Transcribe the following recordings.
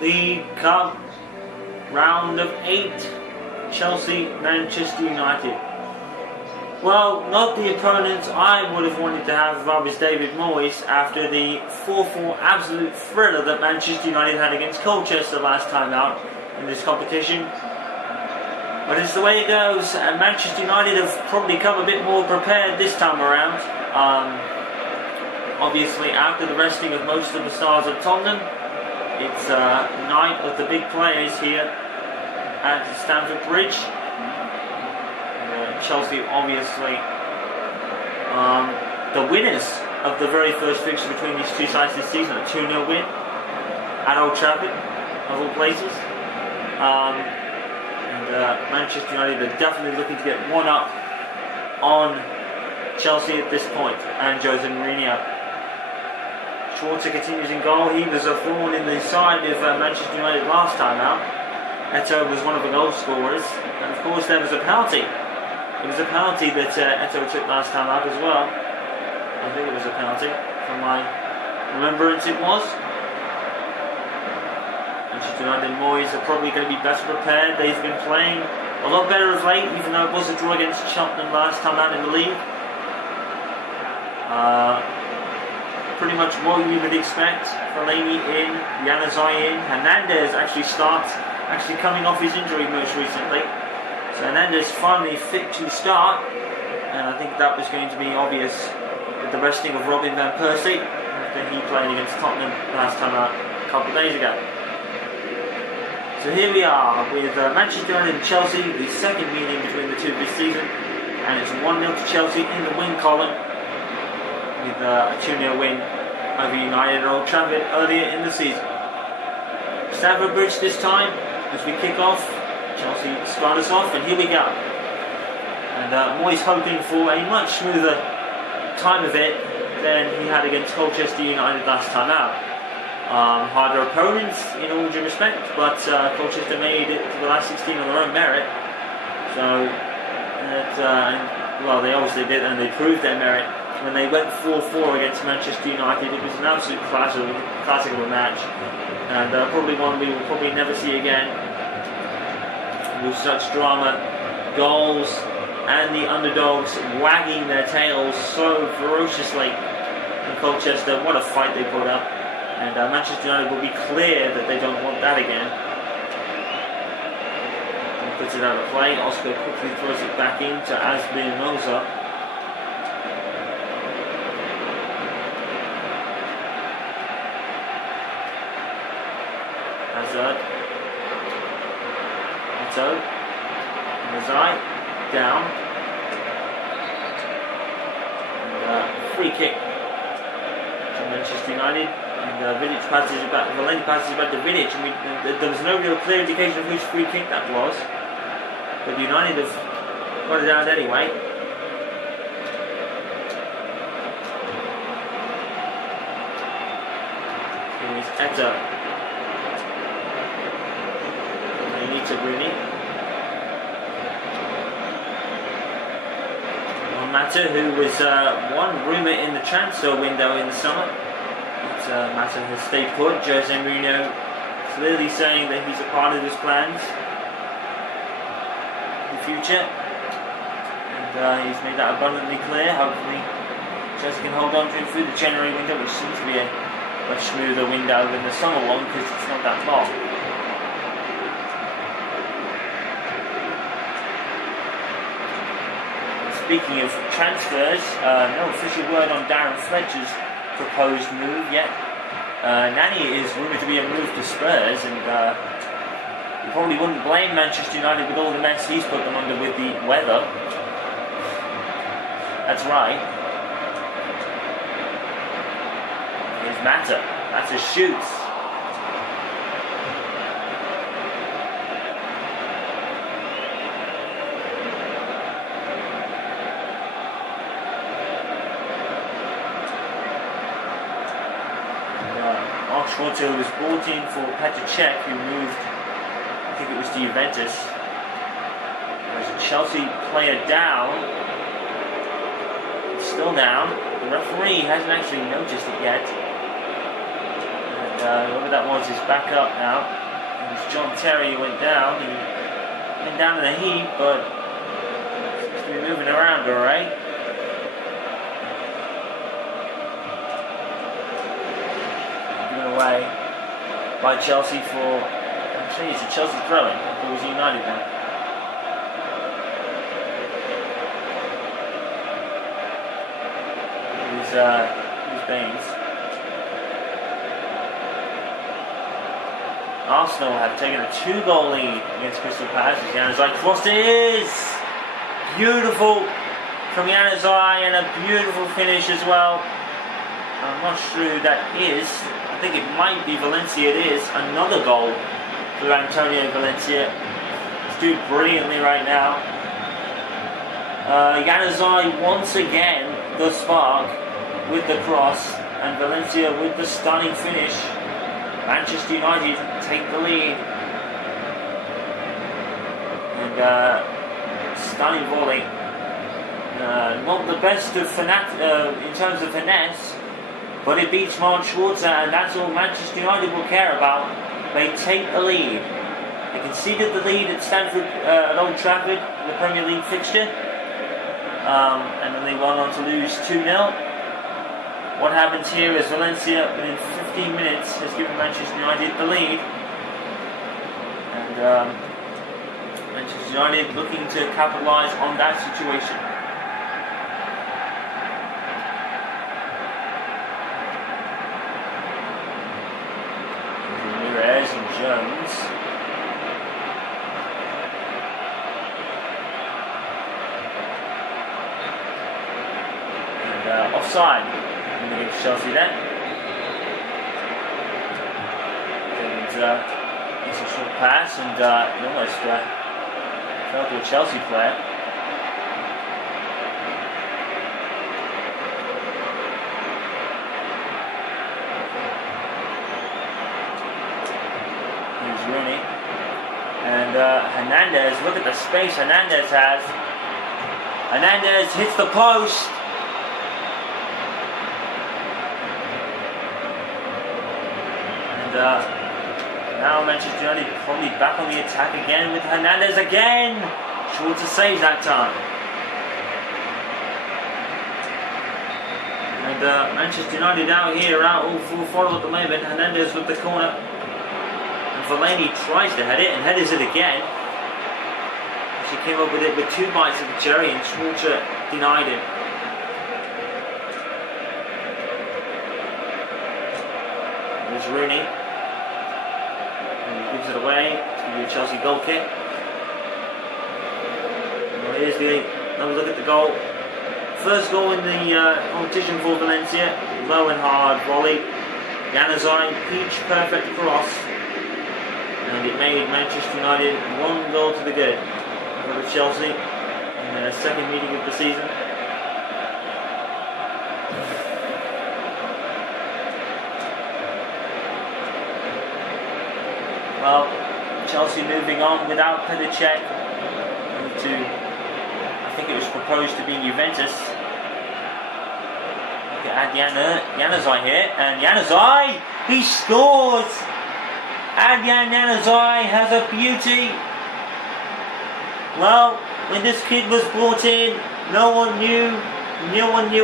League Cup round of 8, Chelsea, Manchester United. Well, not the opponents I would have wanted to have if I was David Moyes after the 4-4 absolute thriller that Manchester United had against Colchester last time out in this competition. But it's the way it goes, and Manchester United have probably come a bit more prepared this time around. Obviously, after the resting of most of the stars at Tottenham, it's night of the big players here at Stamford Bridge. Chelsea, obviously, the winners of the very first fixture between these two sides this season, a 2-0 win at Old Trafford, of all places. Manchester United are definitely looking to get one up on Chelsea at this point, and Jose Mourinho. Schwarzer continues in goal. He was a thorn in the side of Manchester United last time out. Eto'o was one of the goal scorers, and of course there was a penalty. It was a penalty that Eto'o took last time out as well. I think it was a penalty, from my remembrance it was. Manchester United and Moyes are probably going to be better prepared. They've been playing a lot better of late, even though it was a draw against Cheltenham last time out in the league. Pretty much what you would expect. Fellaini in, Januzaj in. Hernandez actually coming off his injury most recently. So Hernandez finally fit to start, and I think that was going to be obvious with the resting of Robin van Persie after he played against Tottenham last time out a couple of days ago. So here we are with Manchester United and Chelsea, the second meeting between the two this season, and it's 1-0 to Chelsea in the win column, with a 2-0 win over United at Old Trafford earlier in the season. Stamford Bridge this time as we kick off. Chelsea start us off, and here we go. And Moyes hoping for a much smoother time of it than he had against Colchester United last time out. Harder opponents in all due respect, but Colchester made it to the last 16 on their own merit. So, well, they obviously did, and they proved their merit when they went 4-4 against Manchester United. It was an absolute classic of a match, and probably one we will probably never see again. With such drama, goals, and the underdogs wagging their tails so ferociously in Colchester. What a fight they put up, and Manchester United will be clear that they don't want that again. And puts it out of play. Oscar quickly throws it back into Azpilicueta. Hazard. Eto'o. Januzaj. Down. And free kick to Manchester United. And Vidic passes it back. Fellaini passes it back to Vidic. And there was no real clear indication of whose free kick that was. But United have got it out anyway. Here is Eto'o. Rooney. Mata, who was one rumour in the transfer window in the summer, but Mata has stayed put. Jose Mourinho clearly saying that he's a part of his plans in the future, and he's made that abundantly clear. Hopefully Chelsea can hold on to him through the January window, which seems to be a much smoother window than the summer one because it's not that long. Speaking of transfers, no official word on Darren Fletcher's proposed move yet. Nani is rumoured to be a move to Spurs, and you probably wouldn't blame Manchester United with all the mess he's put them under with the weather. That's right. Here's Mata. Mata shoots. Schwarzer was brought in for Petr Cech, who moved, I think it was to Juventus. There's a Chelsea player down. It's still down. The referee hasn't actually noticed it yet. Whoever that was is back up now. It was John Terry who went down. He went down in a heap, but seems to be moving around alright. Given away by Chelsea for... Actually, it's a Chelsea throw-in. It was United then. Who's Baines? Arsenal have taken a 2-goal lead against Crystal Palace. Januzaj crosses! Beautiful from Januzaj, and a beautiful finish as well. I'm not sure who that is. I think it might be Valencia. It is. Another goal for Antonio Valencia. He's doing brilliantly right now. Januzaj once again the spark with the cross, and Valencia with the stunning finish. Manchester United take the lead. And stunning volley. Not the best of in terms of finesse, but it beats Mark Schwarzer, and that's all Manchester United will care about. They take the lead. They conceded the lead at at Old Trafford, the Premier League fixture, and then they went on to lose 2-0. What happens here is Valencia, within 15 minutes, has given Manchester United the lead. And Manchester United looking to capitalise on that situation. Ramirez and Jones. And offside against Chelsea then. And it's a short pass, and he almost fell to a Chelsea player. Here's Rooney. And Hernandez, look at the space Hernandez has. Hernandez hits the post. Now Manchester United probably back on the attack again with Hernandez again. Schwarzer saves that time. And Manchester United out here, out all full throttle at the moment. Hernandez with the corner. And Fellaini tries to head it and headers it again. She came up with it with 2 bites of the cherry, and Schwarzer denied him. There's Rooney. And he gives it away. It's going to be a Chelsea goal kick. Well, here's another look at the goal. First goal in the competition for Valencia. Low and hard volley. Januzaj, peach perfect cross. And it made Manchester United 1 goal to the good for Chelsea in their second meeting of the season. Well, Chelsea moving on without Petr Cech to, I think it was proposed to be Juventus. Look at Januzaj here, and Januzaj, he scores! Adrian Januzaj has a beauty. Well, when this kid was brought in, no one knew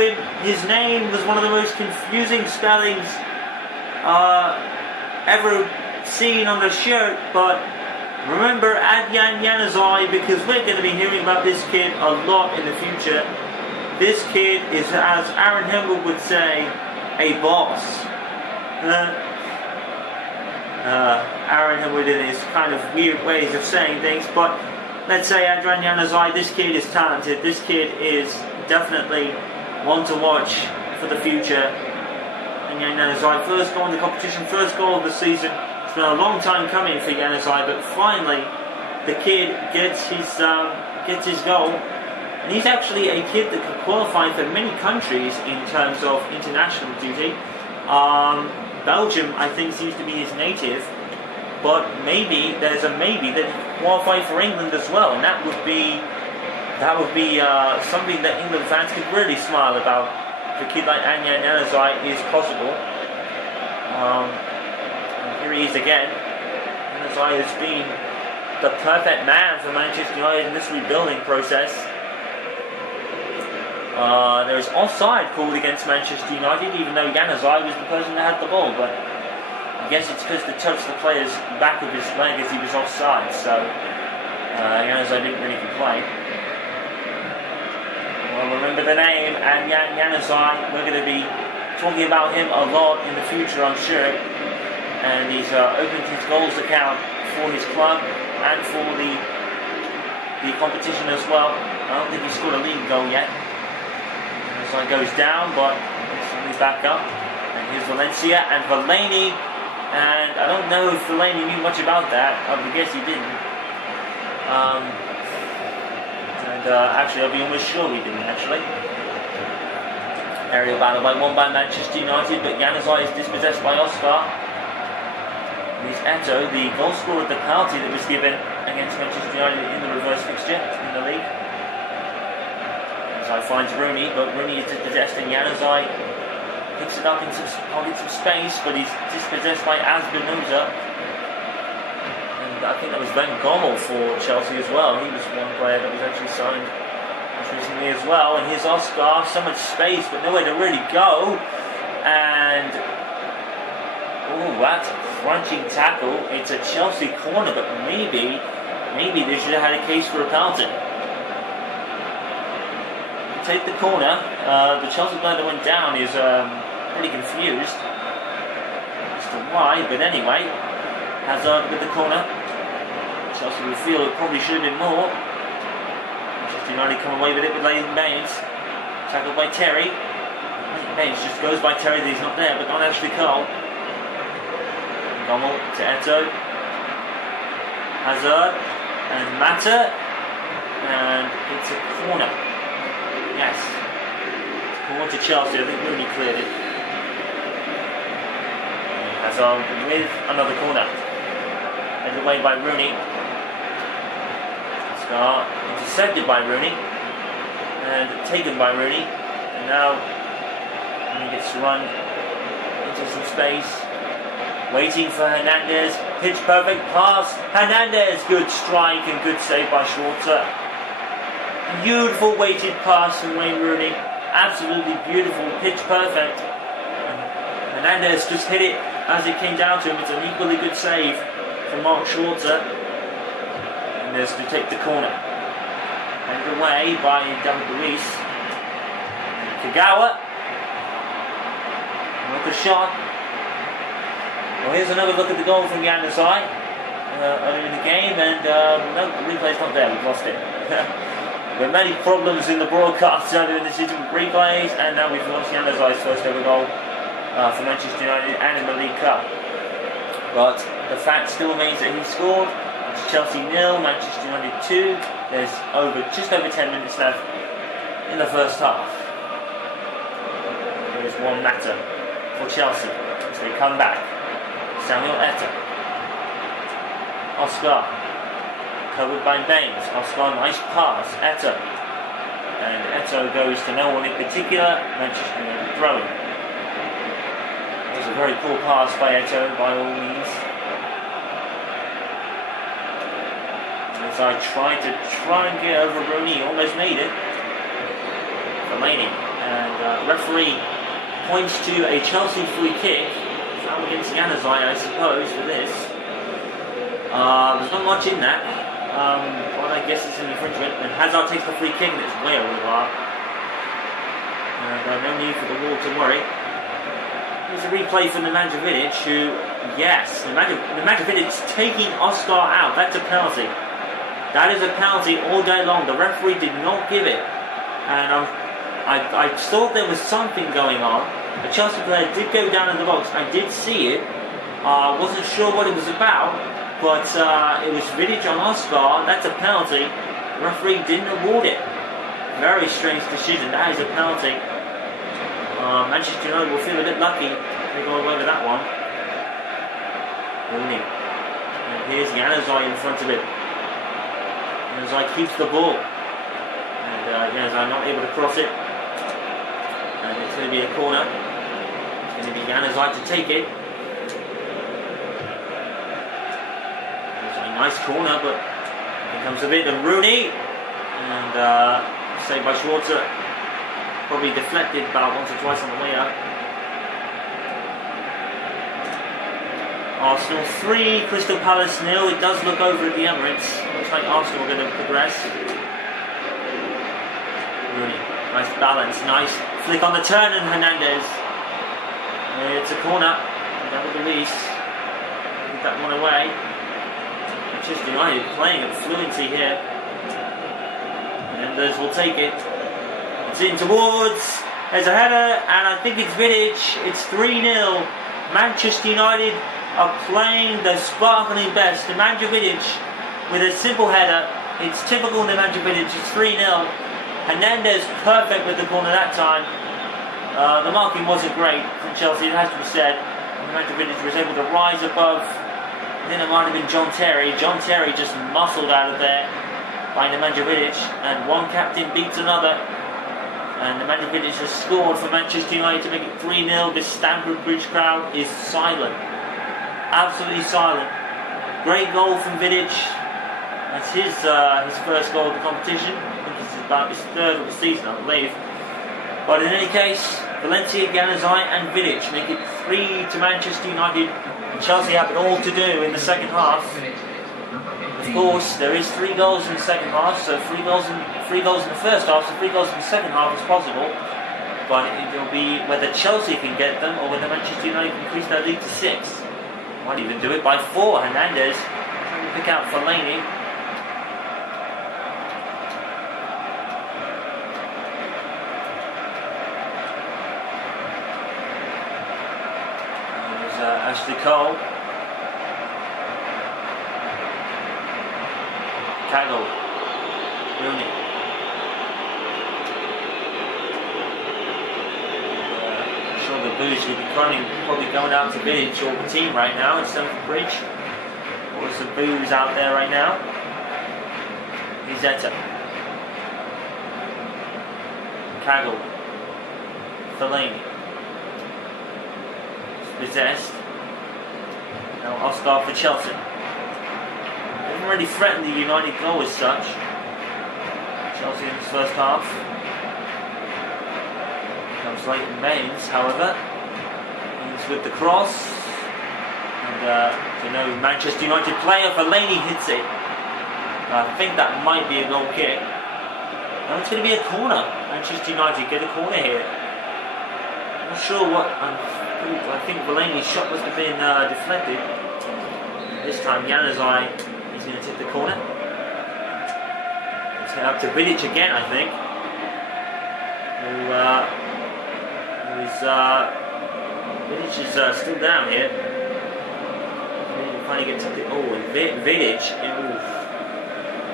him. His name was one of the most confusing spellings ever seen on the shirt, but remember Adrian Januzaj, because we're going to be hearing about this kid a lot in the future. This kid is, as Aaron Himmel would say, a boss. Aaron Himmel in his kind of weird ways of saying things, but let's say Adrian Januzaj, this kid is talented. This kid is definitely one to watch for the future. And Januzaj, first goal in the competition, first goal of the season. It's been a long time coming for Januzaj, but finally the kid gets his goal. And he's actually a kid that could qualify for many countries in terms of international duty. Belgium, I think, seems to be his native, but there's a maybe that he could qualify for England as well, and that would be something that England fans could really smile about. If a kid like Adrian Januzaj is possible. Here he is again. Januzaj has been the perfect man for Manchester United in this rebuilding process. There was offside called against Manchester United, even though Januzaj was the person that had the ball, but I guess it's because they touched the player's back of his leg as he was offside, so Januzaj didn't really complain. Well, remember the name, and Januzaj, we're going to be talking about him a lot in the future, I'm sure, and he's opened his goals account for his club and for the competition as well. I don't think he scored a league goal yet. Januzaj goes down, but he's back up, and here's Valencia and Fellaini, and I don't know if Fellaini knew much about that. I would guess he didn't. Actually, I'll be almost sure we didn't, actually. Aerial battle won by Manchester United, but Januzaj is dispossessed by Oscar. It's Eto'o, the goal scorer of the penalty that was given against Manchester United in the reverse fixture in the league. Januzaj finds Rooney, but Rooney is dispossessed, and Januzaj picks it up in some pockets of space, but he's dispossessed by Azpilicueta. I think that was Van Gommel for Chelsea as well. He was one player that was actually signed most recently as well. And here's Oscar, so much space but nowhere to really go. And that's a crunching tackle. It's a Chelsea corner, but maybe they should have had a case for a penalty. Take the corner. The Chelsea player that went down is pretty confused as to why, but anyway, Hazard with the corner. Chelsea will feel it probably should have been more. Manchester United come away with it with David Moyes. Tackled by Terry. Moyes just goes by Terry, he's not there, but not Ashley Cole. Gommel to Eto'o. Hazard and Mata. And it's a corner. Yes. It's a corner to Chelsea, I think Rooney cleared it. Hazard with another corner. Headed away by Rooney. Intercepted by Rooney and taken by Rooney, and now he gets run into some space, waiting for Hernandez. Pitch perfect pass. Hernandez, good strike and good save by Schwarzer. Beautiful weighted pass from Wayne Rooney, absolutely beautiful, pitch perfect. And Hernandez just hit it as it came down to him. It's an equally good save from Mark Schwarzer. There's to take the corner. Handed away by David Moyes. Kagawa. Another shot. Well, here's another look at the goal from Januzaj earlier in the game, and no, the replay's not there, we've lost it. There were many problems in the broadcast earlier in the season with replays, and now we've lost Januzaj's first ever goal for Manchester United and in the League Cup. But the fact still remains that he scored. It's Chelsea 0, Manchester United 2. There's just over 10 minutes left in the first half. There is one matter for Chelsea as they come back. Samuel Eto'o. Oscar. Covered by Baines. Oscar, nice pass. Eto'o. And Eto'o goes to no one in particular. Manchester United throwing. It was a very poor pass by Eto'o by all means. As I tried to get over Rooney, almost made it. Fellaini. And referee points to a Chelsea free kick. Foul against Januzaj, I suppose, for this. There's not much in that. But I guess it's an infringement. And Hazard takes the free kick and it's way over the bar. And no need for the wall to worry. Here's a replay from Nemanja who, yes, Nemanja taking Oscar out. That's a penalty. That is a penalty all day long. The referee did not give it. And I thought there was something going on. A Chelsea player did go down in the box. I did see it. Wasn't sure what it was about. But it was Vidic on Oscar. That's a penalty. The referee didn't award it. Very strange decision. That is a penalty. Manchester United will feel a bit lucky if they go away with that one. Rooney. And here's Januzaj in front of it. Januzaj keeps the ball. And Januzaj not able to cross it. And it's going to be a corner. It's going to be Januzaj to take it. Nice corner, but here comes a bit of Rooney. And saved by Schwarzer. Probably deflected about once or twice on the way up. Arsenal 3, Crystal Palace 0. It does look over at the Emirates. Looks like Arsenal are going to progress. Rooney, nice balance, nice flick on the turn, and Hernandez. It's a corner. That would release. Get that one away. Manchester United playing at fluency here. Hernandez will take it. It's in towards. There's a header, and I think it's Vidic. It's 3-0. Manchester United are playing the sparkling best. Nemanja Vidic with a simple header. It's typical Nemanja Vidic. It's 3-0. Hernandez perfect with the corner that time. The marking wasn't great from Chelsea, it has to be said. Nemanja Vidic was able to rise above. I think it might have been John Terry. John Terry just muscled out of there by Nemanja Vidic, and one captain beats another. And Nemanja Vidic has scored for Manchester United to make it 3-0. This Stamford Bridge crowd is silent. Absolutely silent. Great goal from Vidic. That's his first goal of the competition. I think it's about his third of the season, I believe. But in any case, Valencia, Januzaj and Vidic make it 3 to Manchester United. And Chelsea have it all to do in the second half. Of course, there is 3 goals in the second half, so 3 goals in the first half, so 3 goals in the second half is possible. But it will be whether Chelsea can get them or whether Manchester United can increase their lead to 6. Might even do it by 4. Hernandez trying to pick out Fellaini. There's Ashley Cole. Cagle. Rooney. The boos will be probably going out to Vidic or the team right now in Stamford Bridge. Or some boos out there right now. Izetta. Cagle. Fellaini. Possessed. Now Oscar for Chelsea. They didn't really threaten the United goal as such. Chelsea in this first half. Comes Leighton Baines, however. He's with the cross. And Manchester United player Fellaini hits it. I think that might be a goal kick. No, it's going to be a corner. Manchester United get a corner here. I'm not sure what. I think Fellaini's shot must have been deflected. This time Januzaj is going to take the corner. Let's head up to Vidic again, I think. Vidic is still down here. Finally gets up the. Oh, and Vidic.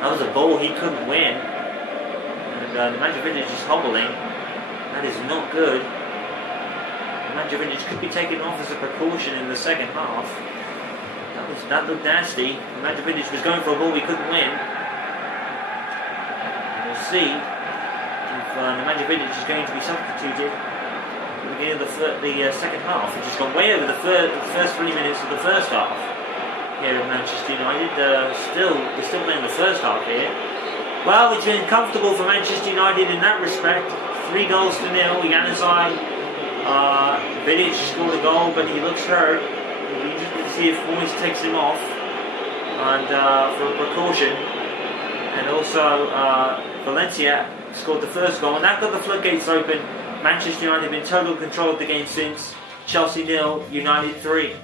That was a ball he couldn't win. And Nemanja Vidic is hobbling. That is not good. Nemanja Vidic could be taken off as a precaution in the second half. That looked nasty. Nemanja Vidic was going for a ball he couldn't win. We'll see if Nemanja Vidic is going to be substituted at the beginning of the second half, which has gone way over the first 3 minutes of the first half here in Manchester United. We're still playing the first half here. Well, it's been comfortable for Manchester United in that respect. 3 goals to 0. Januzaj, Vidic scored a goal, but he looks hurt. It'll be interesting to see if Moyes takes him off and for a precaution. And also Valencia scored the first goal, and that got the floodgates open. Manchester United have been in total control of the game since. Chelsea 0, United 3.